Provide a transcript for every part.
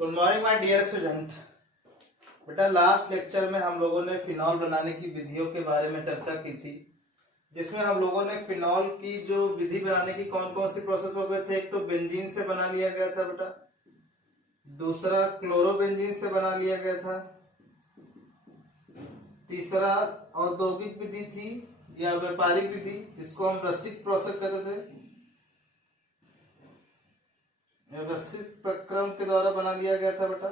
Good morning my dear student. बेटा last lecture में हम लोगों ने फिनॉल बनाने की विधियों के बारे में चर्चा की थी, जिसमें हम लोगों ने फिनॉल की जो विधि बनाने की कौन कौन सी प्रोसेस हो गए थे। एक तो बेंजीन से बना लिया गया था बेटा, दूसरा क्लोरोबेंजीन से बना लिया गया था, तीसरा औद्योगिक विधि थी या व्यापारिक विधि जिसको हम रसिक प्रोसेस कहते थे, रसिक प्रक्रम के द्वारा बना लिया गया था बेटा।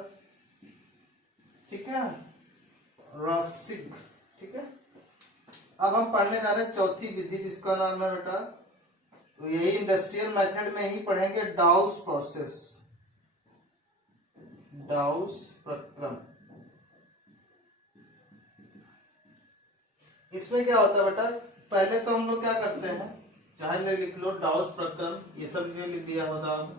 ठीक है, रसिक। ठीक है, अब हम पढ़ने जा रहे हैं चौथी विधि जिसका नाम है बेटा, तो यही इंडस्ट्रियल मेथड में ही पढ़ेंगे, डाउस प्रोसेस, डाउस प्रक्रम। इसमें क्या होता है बेटा, पहले तो हम लोग क्या करते हैं, चाहे लिख लो डाउस प्रक्रम, ये सब लिख दिया होता।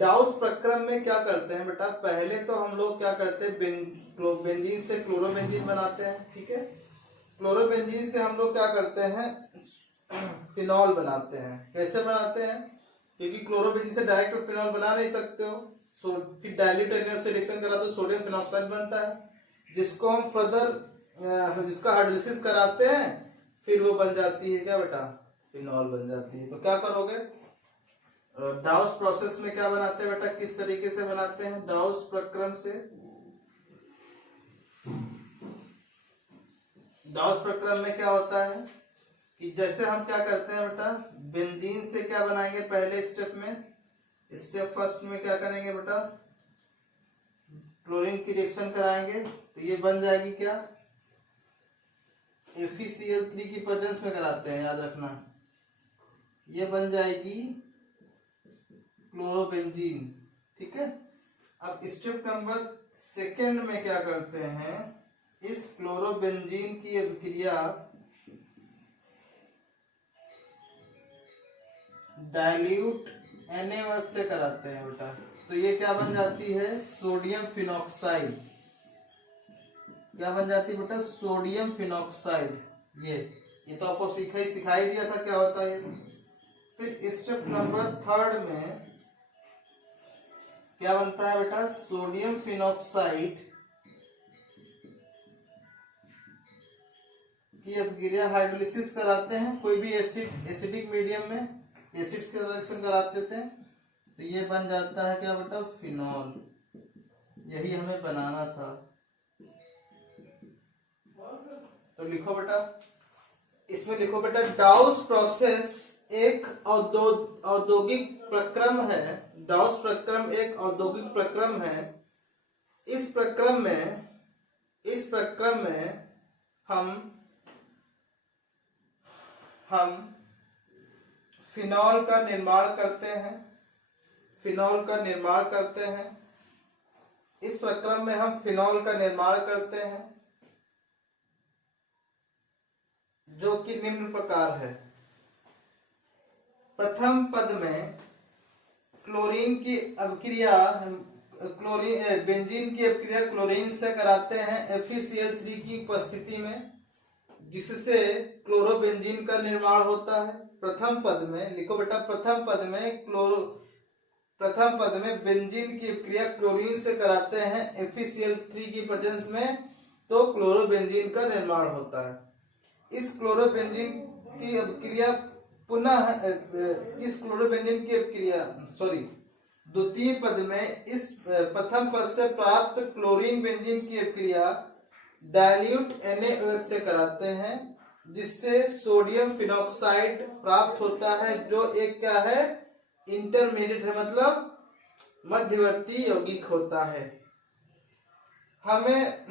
डाउस प्रक्रम में क्या करते हैं बेटा, पहले तो हम लोग क्या करते हैं, बेंजीन से क्लोरोबेंजीन बनाते हैं। ठीक है, क्लोरोबेंजीन से हम लोग क्या करते हैं, फिनॉल बनाते हैं। कैसे बनाते हैं, क्योंकि क्लोरोबेंजीन से डायरेक्ट फिनॉल बना नहीं सकते हो, फिर डाइल्यूट से रिएक्शन करा तो सोडियम फिनॉक्साइड बनता है, जिसको हम फर्दर जिसका हाइड्रोलिसिस कराते हैं, फिर वो बन जाती है क्या बेटा, फिनॉल बन जाती है। तो क्या करोगे, डाउस प्रोसेस में क्या बनाते हैं बेटा, किस तरीके से बनाते हैं, डाउस प्रक्रम से। डाउस प्रक्रम में क्या होता है कि जैसे हम क्या करते हैं बेटा, बेंजीन से क्या बनाएंगे, पहले स्टेप में, स्टेप फर्स्ट में क्या करेंगे बेटा, क्लोरीन की रिएक्शन कराएंगे, तो ये बन जाएगी क्या, FeCl3 की प्रेजेंस में कराते हैं, याद रखना, ये बन जाएगी क्लोरोबेंजीन। ठीक है, अब स्टेप नंबर सेकेंड में क्या करते हैं, इस क्लोरोबेंजीन की अभिक्रिया डाइल्यूट Na से कराते हैं बेटा, तो ये क्या बन जाती है, सोडियम फिनॉक्साइड। क्या बन जाती है बेटा, सोडियम फिनॉक्साइड। ये तो आपको सिखाई दिया था क्या होता है। फिर स्टेप नंबर थर्ड में क्या बनता है बेटा, सोडियम फिनॉक्साइड की अभिक्रिया हाइड्रोलिसिस कराते हैं, कोई भी एसिडिक मीडियम में एसिड्स के रिएक्शन कराते थे, तो ये बन जाता है क्या बेटा, फिनॉल। यही हमें बनाना था, तो लिखो बेटा, इसमें लिखो बेटा, डाउस प्रोसेस एक औद्योगिक प्रक्रम है। डाउस प्रक्रम एक औद्योगिक प्रक्रम है। इस प्रक्रम में हम फिनॉल का निर्माण करते हैं। इस प्रक्रम में हम फिनॉल का निर्माण करते हैं, जो कि निम्न प्रकार है। प्रथम पद में क्लोरीन की अभिक्रिया, बेंजीन की अभिक्रिया क्लोरीन से कराते हैं FeCl3 की उपस्थिति में, जिससे क्लोरोबेंजीन का निर्माण होता है। प्रथम पद में लिखो बेटा, प्रथम पद में बेंजीन की अभिक्रिया क्लोरीन से कराते हैं FeCl3 की प्रेजेंस में, तो क्लोरोबेंजीन का निर्माण होता है। इस क्लोरोबेंजीन की अभिक्रिया द्वितीय पद में इस प्रथम पद से प्राप्त क्लोरीन बेंजीन की अभिक्रिया डाइल्यूट NaOH से कराते हैं, जिससे सोडियम फिनॉक्साइड प्राप्त होता है, जो एक क्या है, इंटरमीडिएट है, मतलब मध्यवर्ती यौगिक होता है। हमें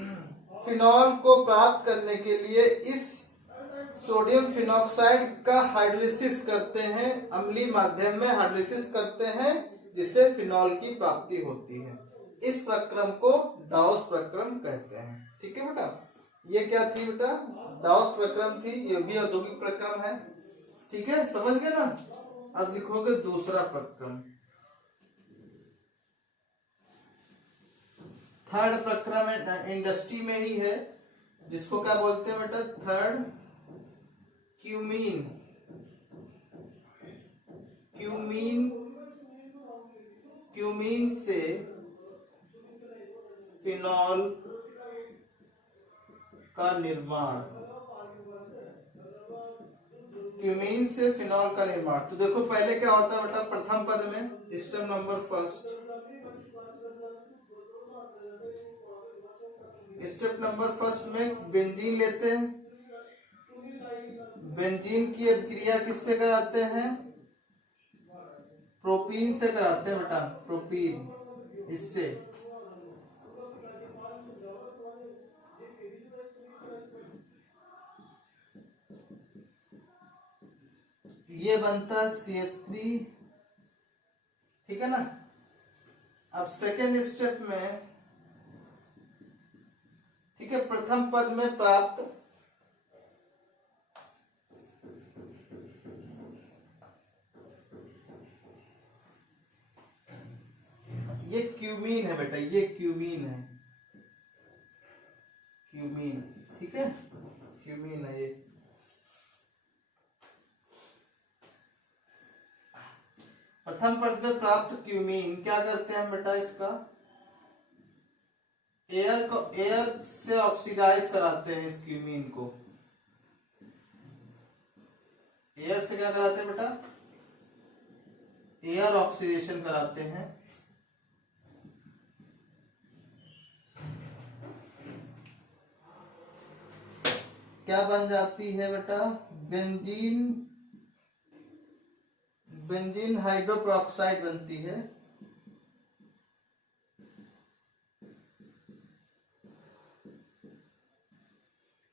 फिनॉल को प्राप्त करने के लिए इस सोडियम फिनॉक्साइड का हाइड्रोलिसिस करते हैं, अम्लीय माध्यम में हाइड्रोलिसिस करते हैं, जिससे फिनॉल की प्राप्ति होती है। इस प्रक्रम को डाउस प्रक्रम कहते हैं। ठीक है बेटा, ये क्या थी बेटा, डाउस प्रक्रम थी, ये भी औद्योगिक प्रक्रम है। ठीक है, समझ गए ना। अब लिखोगे दूसरा प्रक्रम, थर्ड प्रक्रम इंडस्ट्री में ही है, जिसको क्या बोलते हैं बेटा, थर्ड क्यूमीन क्यूमीन से फिनॉल का निर्माण, क्यूमीन से फिनॉल का निर्माण। तो देखो पहले क्या होता है बेटा, प्रथम पद में step number first, step number first में बेंजीन लेते हैं। बेंजीन की अभिक्रिया किससे कराते हैं, प्रोपीन से कराते हैं बेटा, प्रोपीन, इससे ये बनता है CH3, ठीक है ना। अब सेकेंड स्टेप में, ठीक है, प्रथम पद में प्राप्त ये क्यूमीन है बेटा, ये क्यूमीन है, क्यूमीन, ठीक है, क्यूमीन है ये। प्रथम पद में प्राप्त क्यूमीन क्या करते हैं बेटा, इसका एयर से ऑक्सीडाइज कराते हैं। इस क्यूमीन को एयर से क्या कराते हैं बेटा, एयर ऑक्सीडेशन कराते हैं। क्या बन जाती है बेटा, बेंजीन, बेंजीन हाइड्रोपेरोक्साइड बनती है।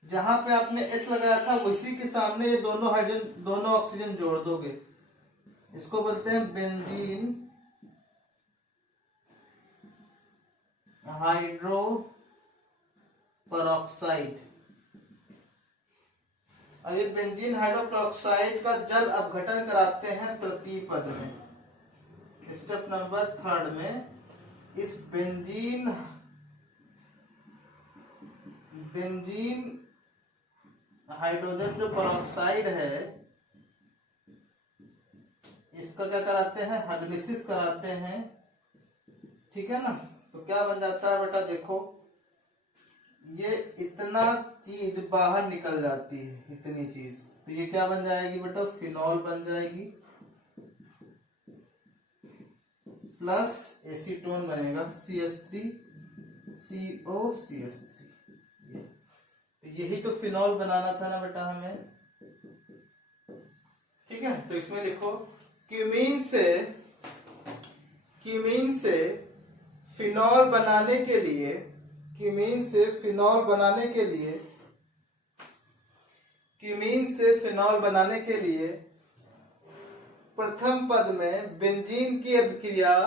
जहां पे आपने H लगाया था उसी के सामने ये दोनों हाइड्रोजन, दोनों ऑक्सीजन जोड़ दोगे, इसको बोलते हैं बेंजीन हाइड्रो पेरोक्साइड। अब ये बेंजीन हाइड्रोपेरोक्साइड का जल अपघटन कराते हैं तृतीय पद में, स्टेप नंबर थर्ड में। इस बेंजीन हाइड्रोजन जो पेरोक्साइड है, इसका क्या कराते हैं, हाइड्रोलिसिस कराते हैं, ठीक है ना। तो क्या बन जाता है बेटा, देखो ये इतना चीज बाहर निकल जाती है, इतनी चीज, तो ये क्या बन जाएगी बेटा, फिनॉल बन जाएगी, प्लस एसीटोन बनेगा CH3 COCH3। तो यही तो फिनॉल बनाना था ना बेटा हमें, ठीक है। तो इसमें लिखो क्यूमीन से फिनॉल बनाने के लिए, क्यूमीन से फिनॉल बनाने के लिए, क्यूमीन से फिनॉल बनाने के लिए प्रथम पद में बेंजीन की अभिक्रिया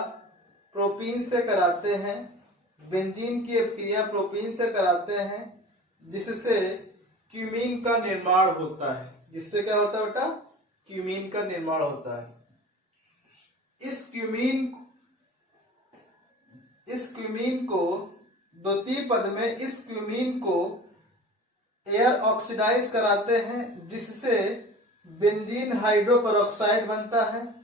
प्रोपीन से कराते हैं, बेंजीन की अभिक्रिया प्रोपीन से कराते हैं, जिससे क्यूमीन का निर्माण होता है। जिससे क्या होता है बेटा, क्यूमीन का निर्माण होता है। इस क्यूमीन को द्वितीय पद में, इस क्यूमीन को एयर ऑक्सीडाइज कराते हैं, जिससे बेंजीन हाइड्रोपेरोक्साइड बनता है।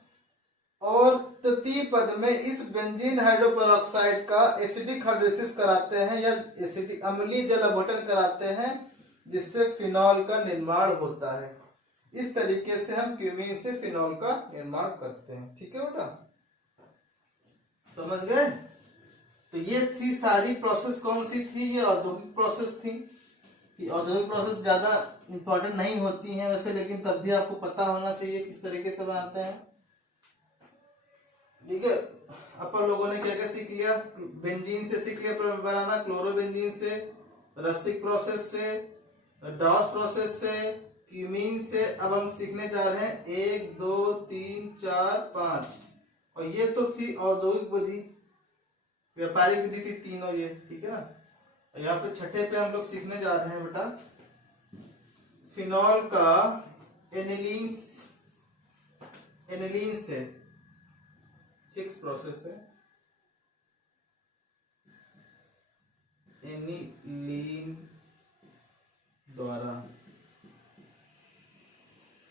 और तृतीय पद में इस बेंजीन हाइड्रोपेरोक्साइड का एसिडिक हाइड्रोलिसिस कराते हैं या एसिडिक अम्लीय जल अपघटन कराते हैं, जिससे फिनॉल का निर्माण होता है। इस तरीके से हम क्यूमीन से फिनॉल का निर्माण करते हैं, ठीक है बेटा, समझ गए। तो ये थी सारी प्रोसेस, कौन सी थी, ये औद्योगिक प्रोसेस थी। कि औद्योगिक प्रोसेस ज्यादा इंपॉर्टेंट नहीं होती हैं वैसे, लेकिन तब भी आपको पता होना चाहिए किस तरीके से बनाते हैं, ठीक है। अपन लोगों ने क्या क्या सीख लिया, बेंजीन से सीख लिया बनाना, क्लोरोबेंजीन से, रसिक प्रोसेस से, डॉस प्रोसेस से, क्यूमीन से। अब हम सीखने जा रहे हैं 1 2 3 4 5, और ये तो थी औद्योगिक विधि, व्यापारिक विधि थी तीनों ये, ठीक है ना। यहाँ पे छठे पे हम लोग सीखने जा रहे हैं बेटा फिनॉल का एनिलीन से 6 प्रोसेस है, एनिलीन द्वारा।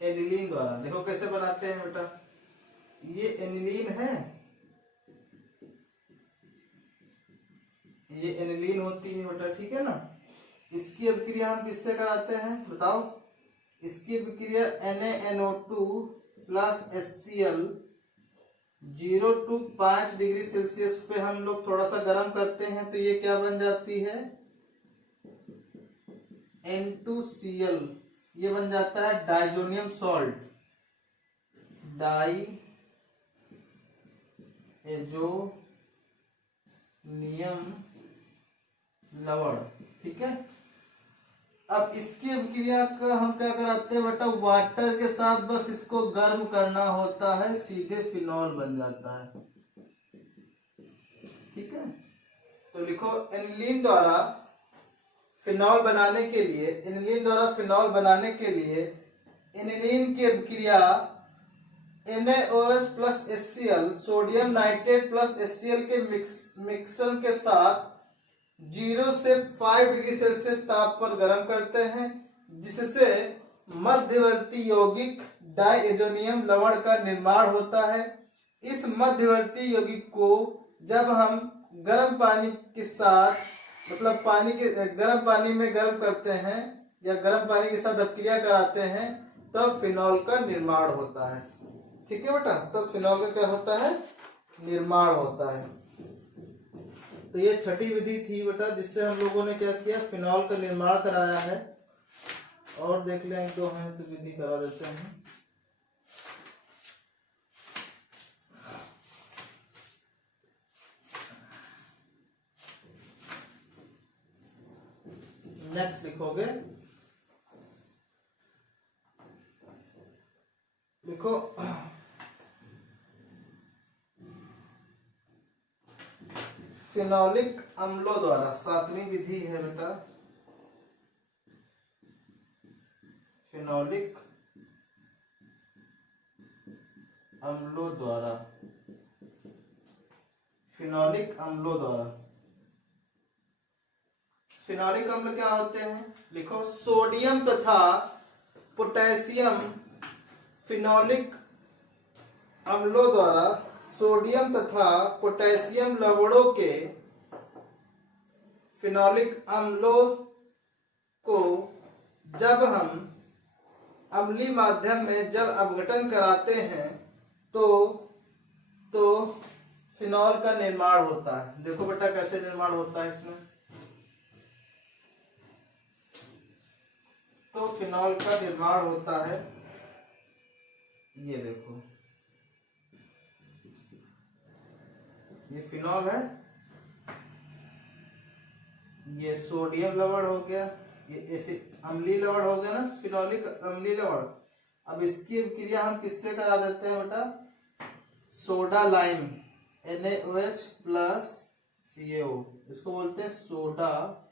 देखो कैसे बनाते हैं बेटा, ये एनिलीन है, ये एनिलीन होती है बेटा, ठीक है ना। इसकी अभिक्रिया हम किससे कराते हैं बताओ। इसकी अभिक्रिया NaNO2 plus HCl 0 to 5 degree Celsius पे हम लोग थोड़ा सा गर्म करते हैं, तो ये क्या बन जाती है N2Cl। ये बन जाता है डाइजोनियम सॉल्ट, डाइजोनियम लवण, ठीक है। अब इसकी अभिक्रिया का हम क्या कराते हैं बेटा, वाटर के साथ बस इसको गर्म करना होता है, सीधे फिनॉल बन जाता है, ठीक है। तो लिखो एनिलीन द्वारा फिनॉल बनाने के लिए, एनिलीन द्वारा फिनॉल बनाने के लिए एनिलीन की अभिक्रिया NaOH plus HCl sodium nitrate plus HCl के मिक्सर के साथ 0 से 5 डिग्री सेल्सियस ताप पर गर्म करते हैं, जिससे मध्यवर्ती यौगिक डायजोनियम लवण का निर्माण होता है। इस मध्यवर्ती यौगिक को जब हम गर्म पानी के साथ, मतलब गर्म पानी में गर्म करते हैं या गर्म पानी के साथ अभिक्रिया कराते हैं, तब फिनॉल का निर्माण होता है, ठीक है बेटा। तब फिनॉल का क्या होता है, निर्माण होता है। तो ये छठी विधि थी बेटा, जिससे हम लोगों ने क्या किया, फिनॉल का निर्माण कराया है। और देख लें एक दो हैं तो विधि करा देते हैं। नेक्स्ट लिखोगे, लिखो फिनोलिक अम्लों द्वारा, सातवीं विधि है बेटा, फिनोलिक अम्लों द्वारा, फिनोलिक अम्लों द्वारा। फिनोलिक अम्ल क्या होते हैं, लिखो सोडियम तथा पोटेशियम फिनोलिक अम्लों द्वारा सोडियम तथा पोटेशियम लवणों के फिनोलिक अम्लों को जब हम अम्लीय माध्यम में जल अपघटन कराते हैं तो फिनॉल का निर्माण होता है। देखो बेटा कैसे निर्माण होता है इसमें। तो फिनॉल का निर्माण होता है, ये देखो ये फिनॉल है, ये सोडियम लवण हो गया, ये एसिड अम्लीय लवण हो गया ना, फिनोलिक अम्लीय लवण। अब इसकी क्रिया हम किससे करा देते हैं बेटा, soda lime NaOH plus CaO, इसको बोलते हैं सोडा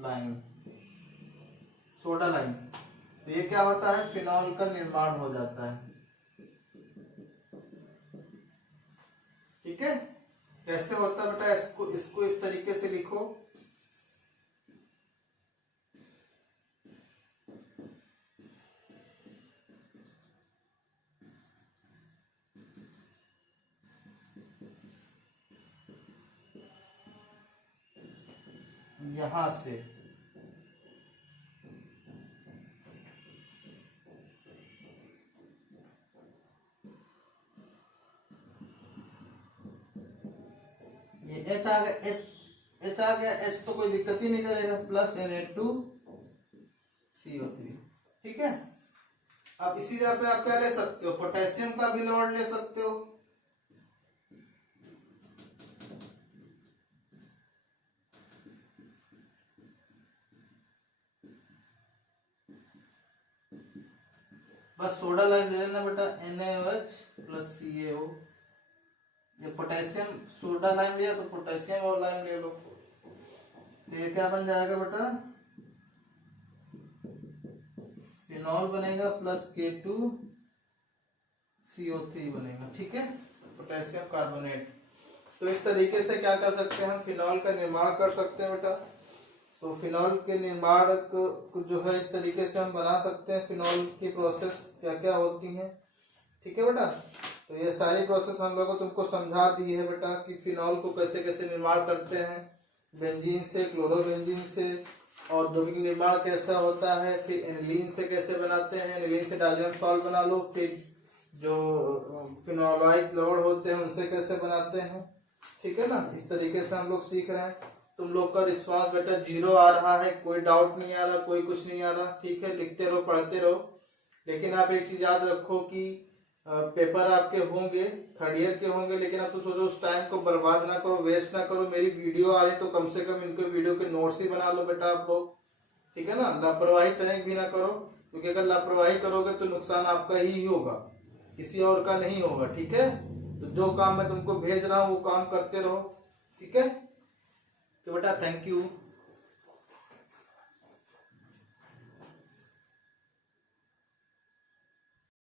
लाइम, सोडा लाइम। तो ये क्या होता है, फिनॉल का निर्माण हो जाता है, ठीक है। कैसे होता है बेटा, इसको इस तरीके से लिखो, यहां से ये H आ गया, H आ गया, H तो कोई दिक्कत ही नहीं करेगा, प्लस Na2CO3, ठीक है। अब इसी जगह पे आप क्या ले सकते हो, पोटेशियम का भी लवण ले सकते हो, बस सोडा लाइम ले लेना बेटा, NaOH प्लस CaO। ये पोटेशियम सोडा लाइम लिया तो पोटेशियम और लाइम ले लो, तो ये क्या बन जाएगा बेटा, फिनॉल बनेगा प्लस K2CO3 बनेगा, ठीक है, पोटेशियम कार्बोनेट। तो इस तरीके से क्या कर सकते हैं, हम फिनॉल का निर्माण कर सकते हैं बेटा। तो फिनॉल के निर्माण को जो है इस तरीके से हम बना सकते हैं, फिनॉल की प्रोसेस क्या क्या होती है, ठीक है बेटा। तो ये सारी प्रोसेस हम लोग को तुमको समझा दी है बेटा कि फिनॉल को कैसे कैसे निर्माण करते हैं, बेंजीन से, क्लोरोबेंजीन से, औद्योगिक निर्माण कैसा होता है, फिर एनिलीन से कैसे बनाते हैं, एनिलीन से डायज़ोनियम सॉल्ट बना लो, फिर जो फिनोलाइक लवण होते हैं उनसे कैसे बनाते हैं, ठीक है ना। इस तरीके से हम लोग सीख रहे हैं। तुम लोग का रिस्पांस बेटा 0 आ रहा है, कोई डाउट नहीं आ रहा, कोई कुछ नहीं आ रहा, ठीक है। लिखते रहो, पढ़ते रहो, लेकिन आप एक चीज याद रखो कि पेपर आपके होंगे, थर्ड ईयर के होंगे, लेकिन आप तो सोचो उस टाइम को बर्बाद ना करो, वेस्ट ना करो। मेरी वीडियो आ रही तो कम से कम इनको वीडियो के नोट्स ही बना लो बेटा आप लोग, ठीक है ना। लापरवाही तनिक भी ना करो, क्योंकि अगर लापरवाही करोगे तो नुकसान आपका ही होगा, किसी और का नहीं होगा, ठीक है। तो जो काम मैं तुमको भेज रहा हूँ वो काम करते रहो, ठीक है। तो बेटा थैंक यू।